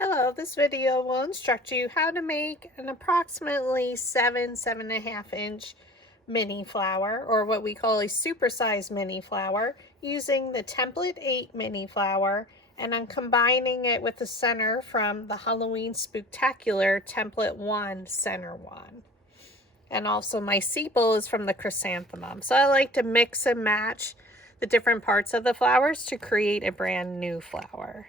Hello, this video will instruct you how to make an approximately 7.5 inch mini flower, or what we call a supersized mini flower, using the template 8 mini flower, and I'm combining it with the center from the Halloween Spooktacular template 1 center one. And also my sepal is from the chrysanthemum. So I like to mix and match the different parts of the flowers to create a brand new flower.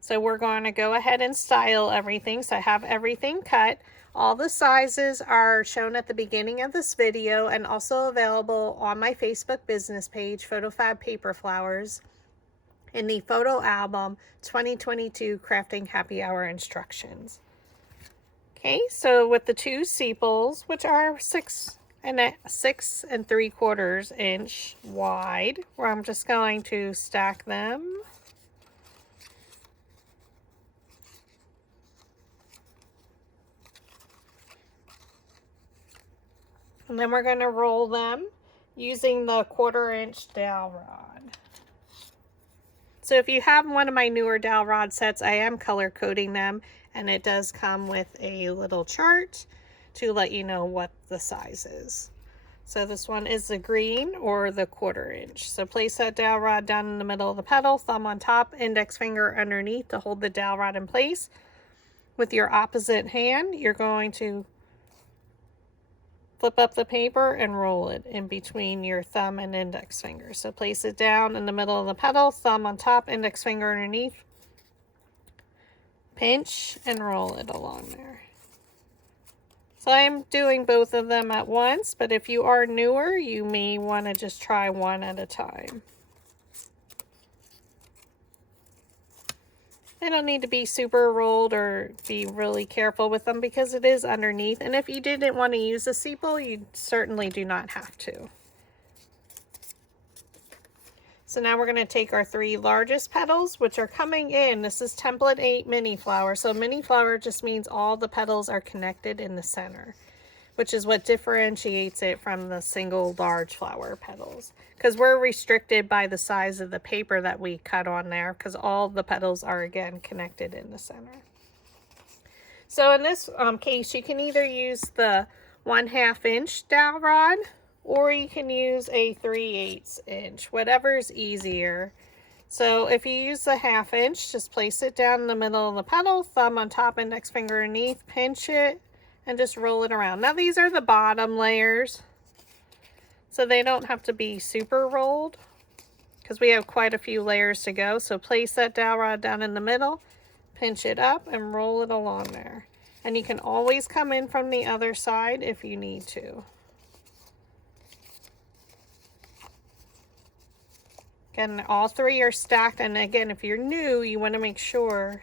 So we're going to go ahead and style everything. So I have everything cut. All the sizes are shown at the beginning of this video and also available on my Facebook business page, PhotoFabPaperFlowers, in the photo album 2022 Crafting Happy Hour Instructions. Okay, so with the two sepals, which are 6 3/4 inch wide, where I'm just going to stack them. And then we're going to roll them using the 1/4 inch dowel rod. So if you have one of my newer dowel rod sets, I am color coding them, and it does come with a little chart to let you know what the size is. So this one is the green, or the 1/4 inch. So place that dowel rod down in the middle of the petal, thumb on top, index finger underneath to hold the dowel rod in place. With your opposite hand, you're going to flip up the paper and roll it in between your thumb and index finger. So place it down in the middle of the petal, thumb on top, index finger underneath. Pinch and roll it along there. So I'm doing both of them at once, but if you are newer, you may want to just try one at a time. They don't need to be super rolled or be really careful with them because it is underneath. And if you didn't want to use a sepal, you certainly do not have to. So now we're going to take our 3 largest petals, which are coming in. This is template 8 mini flower. So mini flower just means all the petals are connected in the center, which is what differentiates it from the single large flower petals, because we're restricted by the size of the paper that we cut on there, because all the petals are again connected in the center. So in this case, you can either use the 1/2 inch dowel rod, or you can use a 3/8 inch, whatever is easier. So if you use the 1/2 inch, just place it down in the middle of the petal, thumb on top, index finger underneath, pinch it, and just roll it around. Now these are the bottom layers, so they don't have to be super rolled because we have quite a few layers to go. So place that dowel rod down in the middle, pinch it up, and roll it along there. And you can always come in from the other side if you need to. Again, all 3 are stacked, and again, if you're new, you want to make sure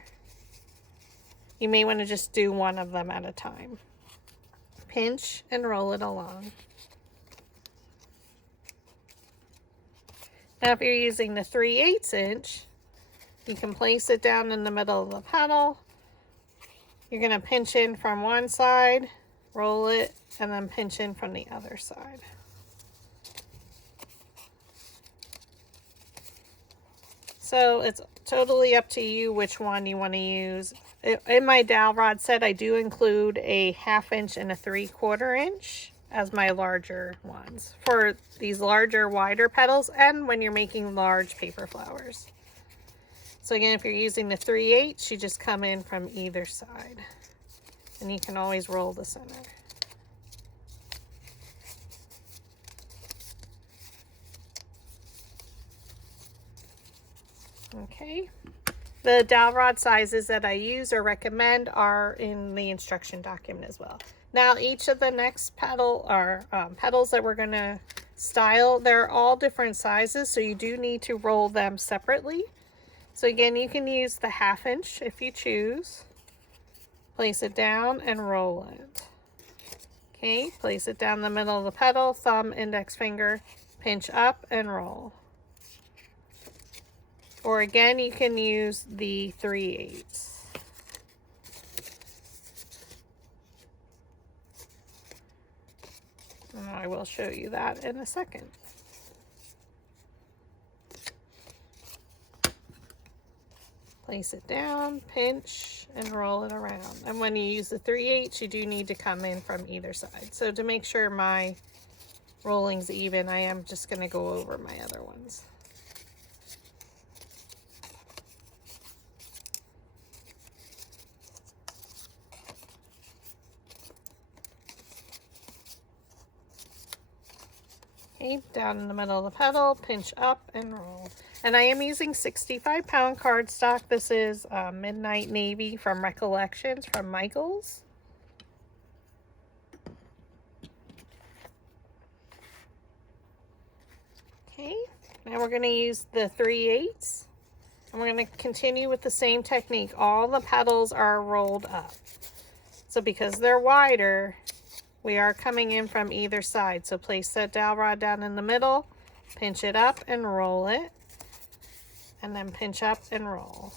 you may want to just do one of them at a time. Pinch and roll it along. Now if you're using the 3/8 inch, you can place it down in the middle of the petal. You're going to pinch in from one side, roll it, and then pinch in from the other side. So it's totally up to you which one you want to use. In my dowel rod set, I do include a 1/2 inch and a 3/4 inch as my larger ones for these larger, wider petals, and when you're making large paper flowers. So again, if you're using the 3/8, you just come in from either side, and you can always roll the center. Okay. The dowel rod sizes that I use or recommend are in the instruction document as well. Now each of the next petals that we're going to style, they're all different sizes, so you do need to roll them separately. So again, you can use the 1/2 inch if you choose. Place it down and roll it. Okay, place it down the middle of the petal, thumb, index finger, pinch up and roll. Or again, you can use the 3/8. And I will show you that in a second. Place it down, pinch, and roll it around. And when you use the 3/8, you do need to come in from either side. So to make sure my rolling's even, I am just going to go over my other ones. Okay, down in the middle of the petal, pinch up and roll. And I am using 65-pound cardstock. This is Midnight Navy from Recollections from Michaels. Okay, now we're going to use the 3/8, and we're going to continue with the same technique. All the petals are rolled up. So because they're wider, we are coming in from either side. So place that dowel rod down in the middle, pinch it up and roll it, and then pinch up and roll.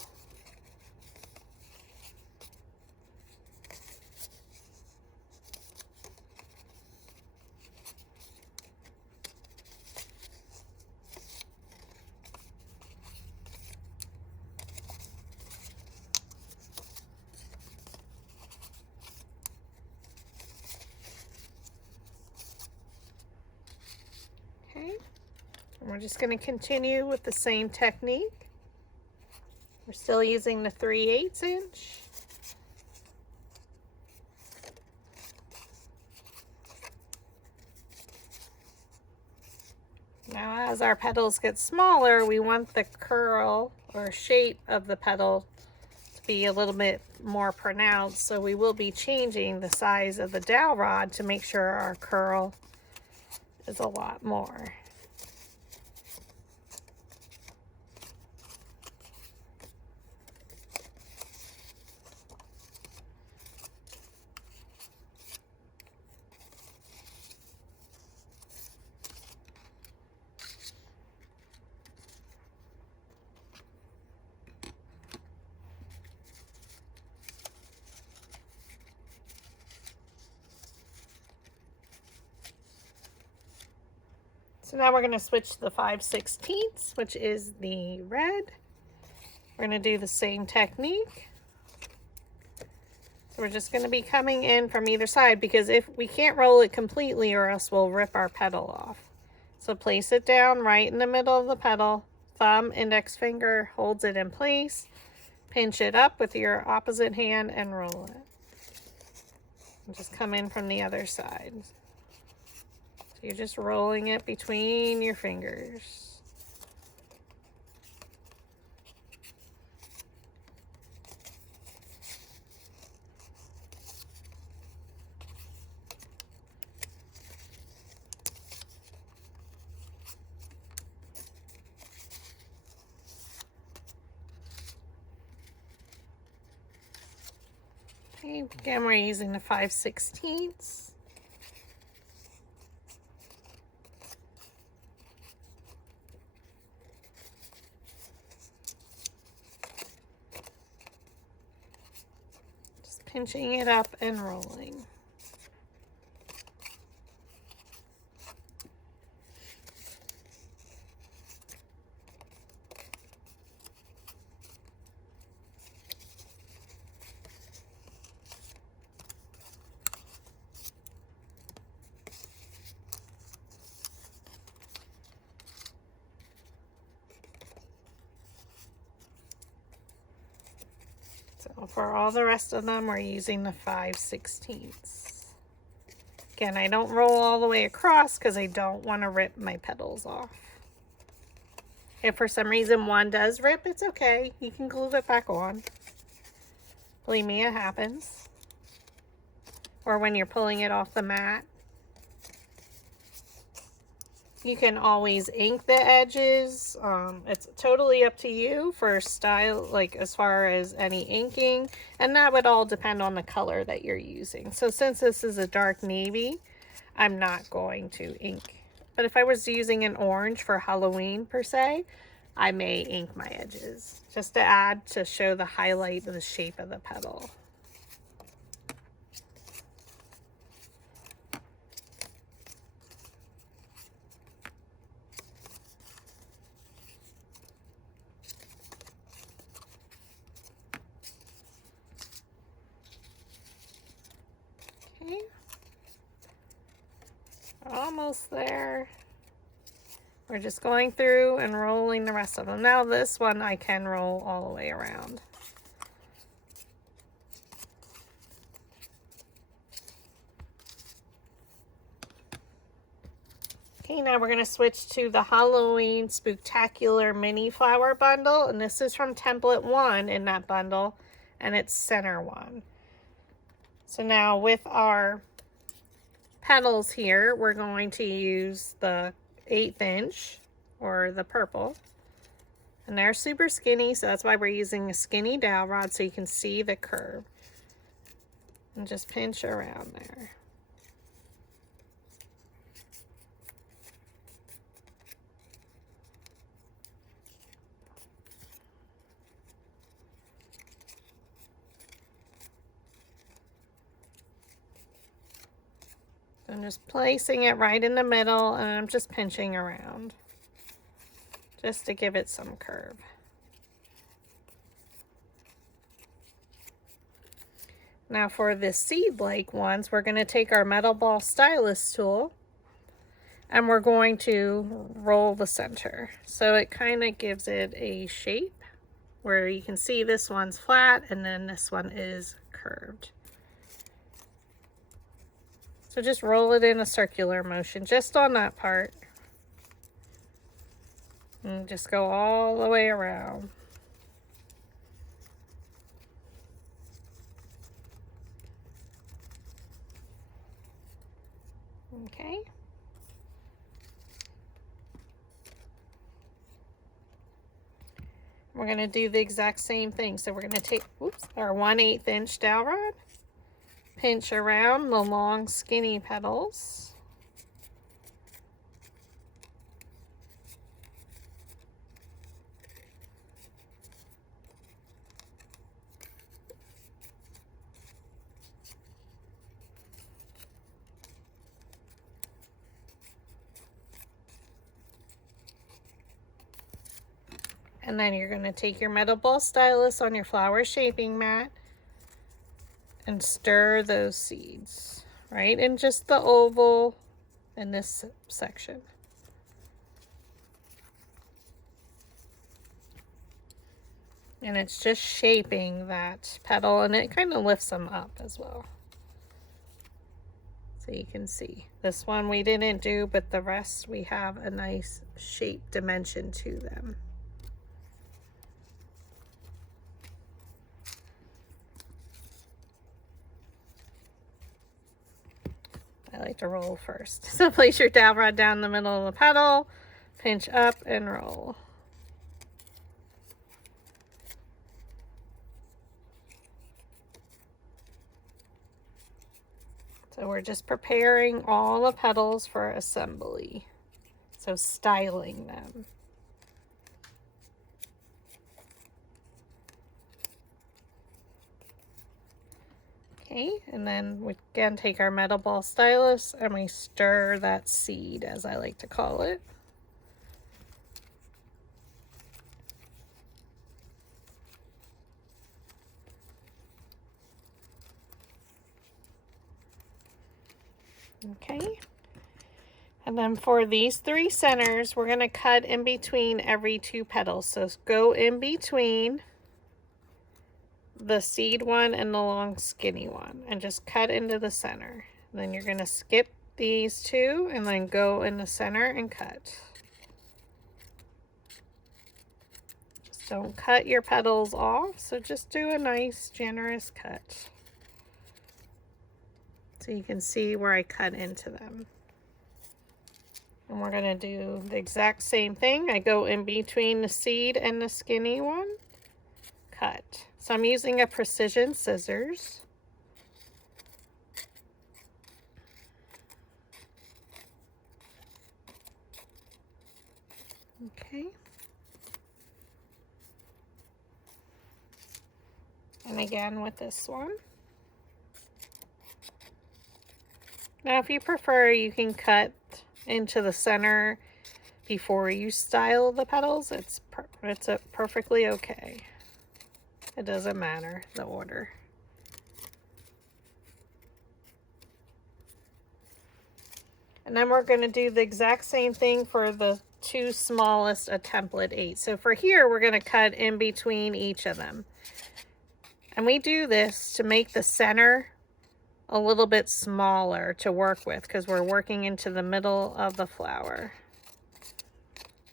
Okay, and we're just going to continue with the same technique. We're still using the 3/8 inch. Now as our petals get smaller, we want the curl or shape of the petal to be a little bit more pronounced, so we will be changing the size of the dowel rod to make sure our curl is a lot more. So now we're going to switch to the 5/16, which is the red. We're going to do the same technique. So we're just going to be coming in from either side, because if we can't roll it completely or else we'll rip our petal off. So place it down right in the middle of the petal. Thumb, index finger holds it in place. Pinch it up with your opposite hand and roll it. And just come in from the other side. So you're just rolling it between your fingers. Okay, again, we're using the 5/16. Just pinching it up and rolling. So for all the rest of them, we're using the 5/16. Again, I don't roll all the way across because I don't want to rip my petals off. If for some reason one does rip, it's okay. You can glue it back on. Believe me, it happens. Or when you're pulling it off the mat. You can always ink the edges. It's totally up to you for style, like as far as any inking, and that would all depend on the color that you're using. So since this is a dark navy, I'm not going to ink. But if I was using an orange for Halloween per se, I may ink my edges just to add, to show the highlight of the shape of the petal. almost there. We're just going through and rolling the rest of them. Now this one I can roll all the way around. Okay, now we're going to switch to the Halloween Spooktacular mini flower bundle, and this is from template 1 in that bundle, and it's center 1. So now with our petals here, we're going to use the 1/8 inch or the purple, and they're super skinny, so that's why we're using a skinny dowel rod so you can see the curve, and just pinch around there. I'm just placing it right in the middle, and I'm just pinching around just to give it some curve. Now for the seed-like ones, we're going to take our metal ball stylus tool and we're going to roll the center. So it kind of gives it a shape where you can see this one's flat and then this one is curved. So just roll it in a circular motion just on that part. And just go all the way around. Okay. We're going to do the exact same thing. So we're going to take our 1/8 inch dowel rod, pinch around the long skinny petals. And then you're going to take your metal ball stylus on your flower shaping mat and stir those seeds right in just the oval in this section. And it's just shaping that petal, and it kind of lifts them up as well. So you can see this one we didn't do, but the rest we have a nice shape dimension to them. I like to roll first. So place your dowel rod down the middle of the petal, pinch up and roll. So we're just preparing all the petals for assembly. So styling them. Okay, and then we again take our metal ball stylus and we stir that seed, as I like to call it. Okay, and then for these 3 centers, we're going to cut in between every 2 petals. So go in between the seed one and the long skinny one and just cut into the center. And then you're going to skip these 2 and then go in the center and cut. Just don't cut your petals off, so just do a nice generous cut so you can see where I cut into them. And we're going to do the exact same thing. I go in between the seed and the skinny one, cut. So I'm using a precision scissors. Okay. And again with this one. Now if you prefer, you can cut into the center before you style the petals. It's perfectly okay. It doesn't matter the order. And then we're going to do the exact same thing for the two smallest of template 8. So for here, we're going to cut in between each of them. And we do this to make the center a little bit smaller to work with because we're working into the middle of the flower.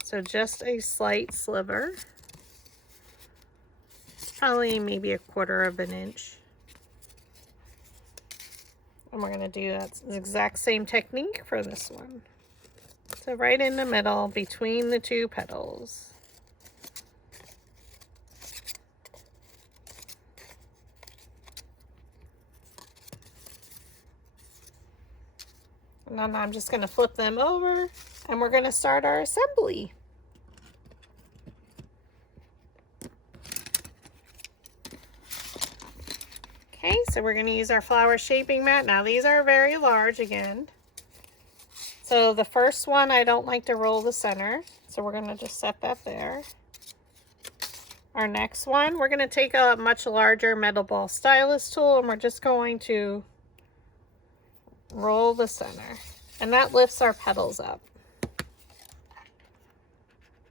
So just a slight sliver, probably maybe 1/4 of an inch. And we're going to do that exact same technique for this one. So right in the middle between the two petals. And then I'm just going to flip them over and we're going to start our assembly. Okay, so we're going to use our flower shaping mat. Now these are very large again. So the first one, I don't like to roll the center, so we're going to just set that there. Our next one, we're going to take a much larger metal ball stylus tool and we're just going to roll the center. And that lifts our petals up.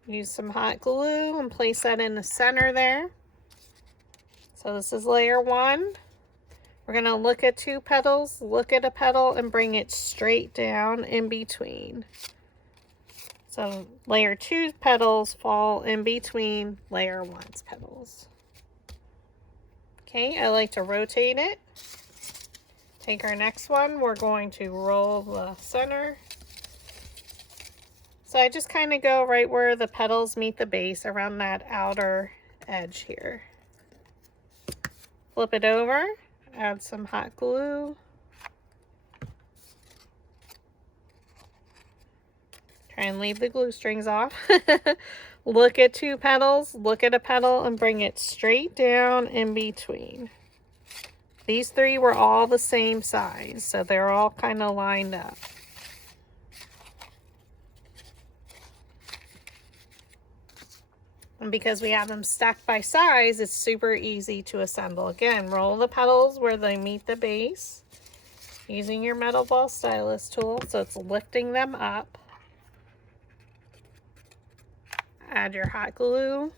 Use some hot glue and place that in the center there. So this is layer 1. We're going to look at 2 petals, look at a petal, and bring it straight down in between. So layer 2 petals fall in between layer 1's petals. Okay, I like to rotate it. Take our next one, we're going to roll the center. So I just kind of go right where the petals meet the base, around that outer edge here. Flip it over. Add some hot glue. Try and leave the glue strings off. Look at 2 petals, look at a petal, and bring it straight down in between. These 3 were all the same size, so they're all kind of lined up. And because we have them stacked by size, it's super easy to assemble. Again, roll the petals where they meet the base using your metal ball stylus tool, so it's lifting them up. Add your hot glue.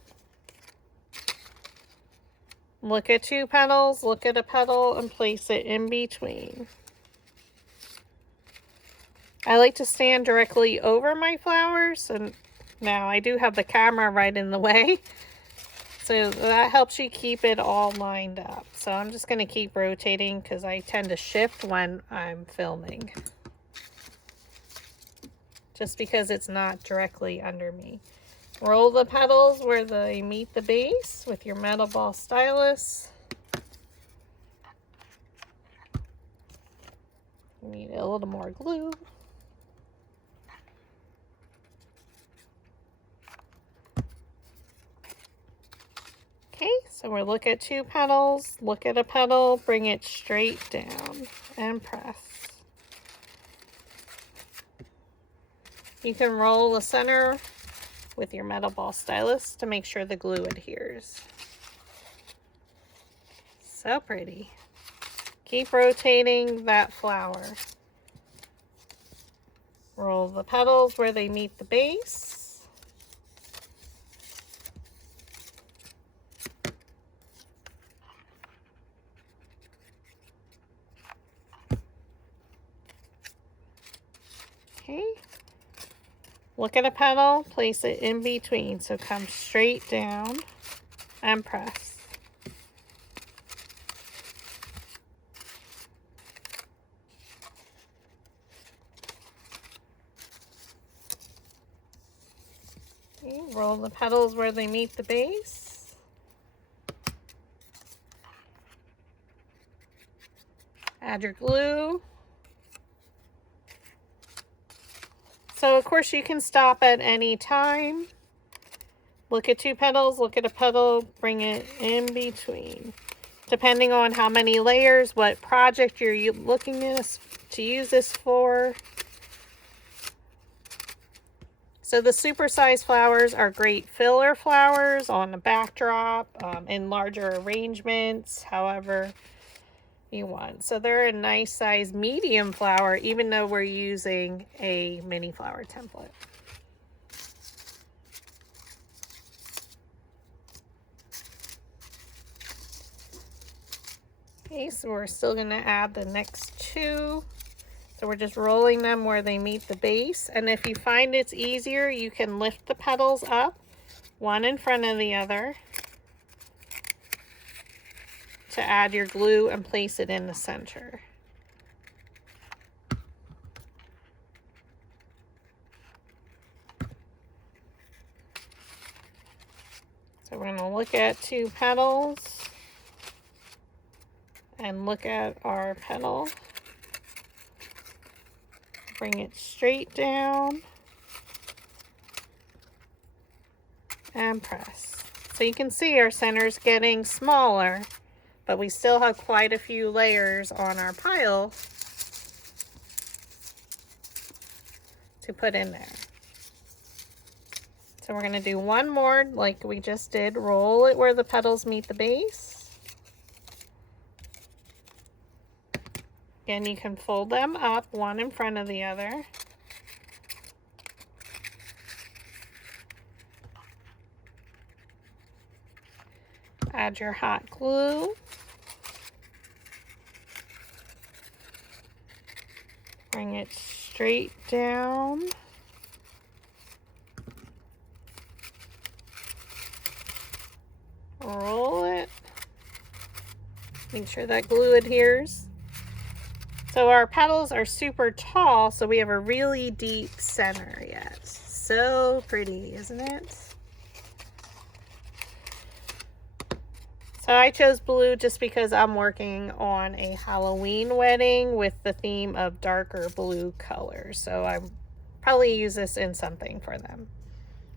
Look at 2 petals, look at a petal, and place it in between. I like to stand directly over my flowers, and now I do have the camera right in the way, so that helps you keep it all lined up. So I'm just going to keep rotating because I tend to shift when I'm filming, just because it's not directly under me. Roll the petals where they meet the base with your metal ball stylus. You need a little more glue. Okay, so we'll look at 2 petals, look at a petal, bring it straight down and press. You can roll the center with your metal ball stylus to make sure the glue adheres. So pretty. Keep rotating that flower. Roll the petals where they meet the base. Okay. Look at a petal, place it in between, so come straight down and press. Okay, roll the petals where they meet the base. Add your glue. So of course you can stop at any time. Look at 2 petals, look at a petal, bring it in between. Depending on how many layers, what project you're looking to use this for. So the supersized flowers are great filler flowers on the backdrop, in larger arrangements. However, you want. So they're a nice size medium flower, even though we're using a mini flower template. Okay, so we're still going to add the next two. So we're just rolling them where they meet the base. And if you find it's easier, you can lift the petals up, one in front of the other, to add your glue and place it in the center. So we're going to look at two petals and look at our petal. Bring it straight down and press. So you can see our center's getting smaller, but we still have quite a few layers on our pile to put in there. So we're going to do one more like we just did. Roll it where the petals meet the base. Again, you can fold them up, one in front of the other. Add your hot glue. Bring it straight down. Roll it. Make sure that glue adheres. So our petals are super tall, so we have a really deep center yet. So pretty, isn't it? So I chose blue just because I'm working on a Halloween wedding with the theme of darker blue colors. So I probably use this in something for them.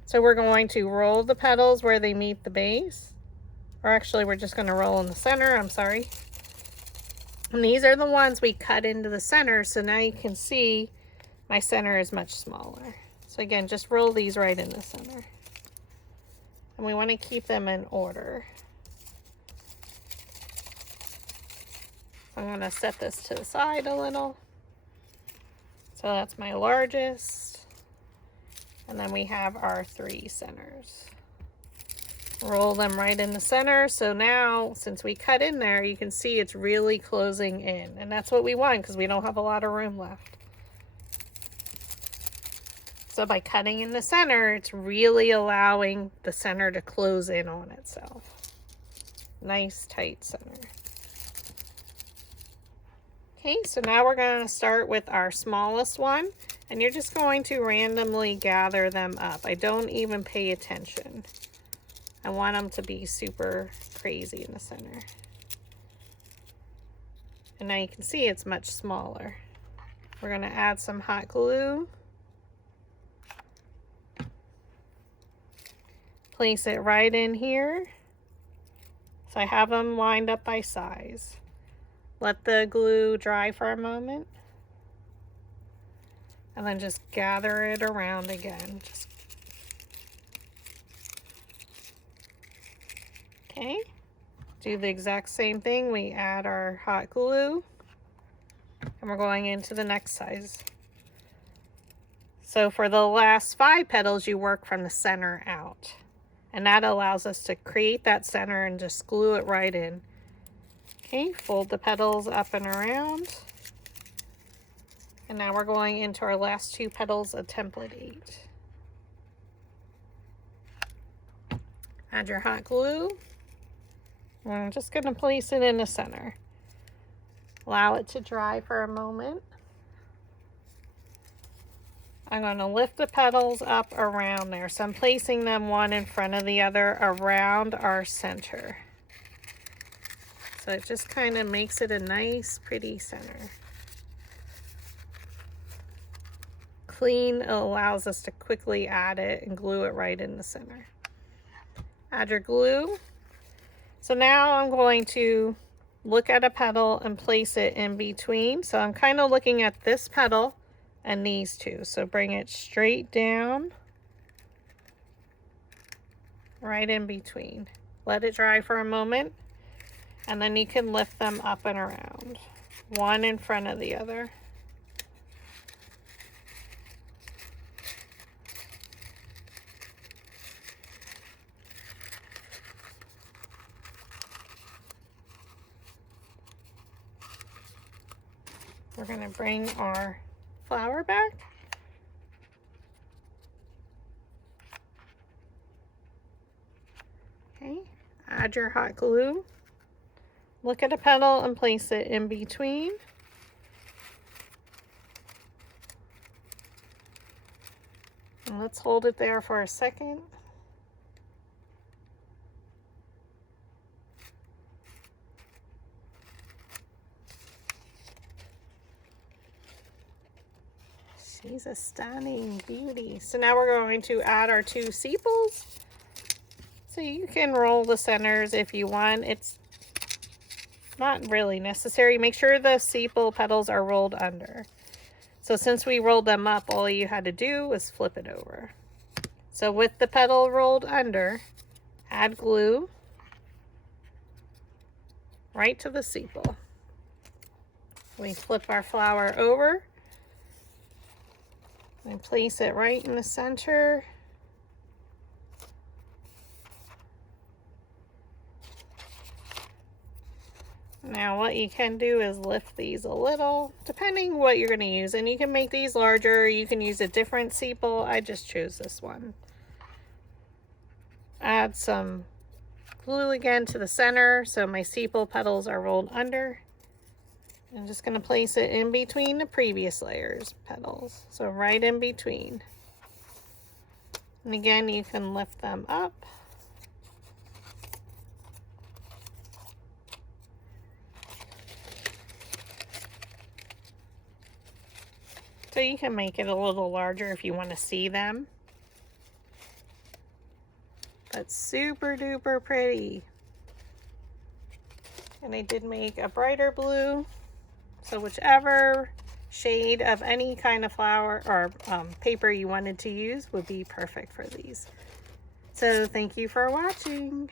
So we're going to roll the petals where they meet the base. Or actually, we're just going to roll in the center. I'm sorry. And these are the ones we cut into the center, so now you can see my center is much smaller. So again, just roll these right in the center. And we want to keep them in order. I'm going to set this to the side a little. So that's my largest. And then we have our three centers. Roll them right in the center. So now, since we cut in there, you can see it's really closing in. And that's what we want because we don't have a lot of room left. So by cutting in the center, it's really allowing the center to close in on itself. Nice tight center. Okay, so now we're going to start with our smallest one. And you're just going to randomly gather them up. I don't even pay attention. I want them to be super crazy in the center. And now you can see it's much smaller. We're going to add some hot glue. Place it right in here. So I have them lined up by size. Let the glue dry for a moment. And then just gather it around again. Okay, do the exact same thing. We add our hot glue and we're going into the next size. So for the last 5 petals, you work from the center out. And that allows us to create that center and just glue it right in. Okay, fold the petals up and around. And now we're going into our last 2 petals of template 8. Add your hot glue. I'm just going to place it in the center. Allow it to dry for a moment. I'm going to lift the petals up around there. So I'm placing them one in front of the other around our center. So it just kind of makes it a nice, pretty center. Clean allows us to quickly add it and glue it right in the center. Add your glue. So now I'm going to look at a petal and place it in between. So I'm kind of looking at this petal and these two. So bring it straight down, right in between. Let it dry for a moment. And then you can lift them up and around, one in front of the other. We're going to bring our flower back. Okay, add your hot glue. Look at a petal and place it in between. And let's hold it there for a second. She's a stunning beauty. So now we're going to add our 2 sepals. So you can roll the centers if you want. It's not really necessary. Make sure the sepal petals are rolled under. So since we rolled them up, all you had to do was flip it over. So with the petal rolled under, add glue right to the sepal. We flip our flower over and place it right in the center. Now what you can do is lift these a little, depending what you're going to use. And you can make these larger, you can use a different sepal. I just chose this one. Add some glue again to the center so my sepal petals are rolled under. I'm just going to place it in between the previous layers petals. So right in between. And again, you can lift them up. So you can make it a little larger if you want to see them. But super duper pretty. And I did make a brighter blue. So whichever shade of any kind of flower or paper you wanted to use would be perfect for these. So thank you for watching.